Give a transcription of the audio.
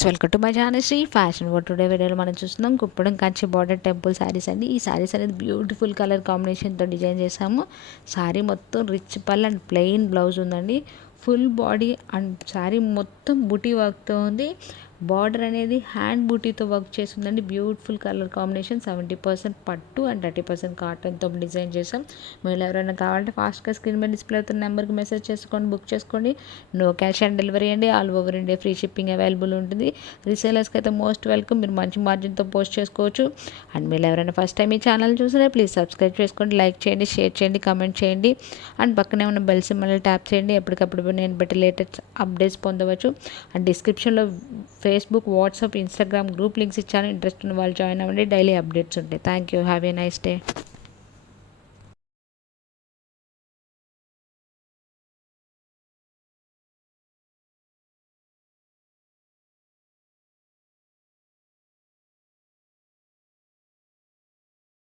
Welcome to my channel Shri fashion world. Today వీడియోలో మనం చూస్తున్నాం Kuppadam Kanchi border temple saris అండి. ఈ శారీస్ అనేది బ్యూటిఫుల్ కలర్ కాంబినేషన్తో డిజైన్ చేసాము. శారీ మొత్తం రిచ్ పల్ అండ్ ప్లెయిన్ బ్లౌజ్ ఉందండి. ఫుల్ బాడీ అండ్ శారీ మొత్తం బూటీ వర్క్తో ఉంది. బార్డర్ అనేది హ్యాండ్ బూటీతో వర్క్ చేస్తుందండి. Beautiful colour combination. 70% పట్టు అండ్ 30% కాటన్తో డిజైన్ చేసాం. మీరు ఎవరైనా కావాలంటే ఫాస్ట్గా స్క్రీన్ మీద డిస్ప్లే అవుతున్న నెంబర్కి మెసేజ్ చేసుకోండి, బుక్ చేసుకోండి. నో క్యాష్ ఆన్ డెలివరీ అండి. All over India free shipping available ఉంటుంది. రీసేలర్స్కి అయితే మోస్ట్ వెల్కమ్. మీరు మంచి మార్జిన్తో పోస్ట్ చేసుకోవచ్చు. అండ్ మీరు ఎవరైనా ఫస్ట్ టైం ఈ ఛానల్ చూసినా ప్లీజ్ సబ్స్క్రైబ్ చేసుకోండి, లైక్ చేయండి, షేర్ చేయండి, కామెంట్ చేయండి. అండ్ పక్కనే ఉన్న బెల్ సింబల్ ట్యాప్ చేయండి. ఎప్పటికప్పుడు నేను బట్టి లేటెస్ట్ అప్డేట్స్ పొందవచ్చు. అండ్ డిస్క్రిప్షన్లో Facebook, WhatsApp, Instagram group links ఇచ్చాను. ఇంట్రెస్ట్ ఉన్న వాళ్ళు జాయిన్ అవ్వండి. డైలీ అప్డేట్స్ ఉంటాయి. Thank you. Have a nice day.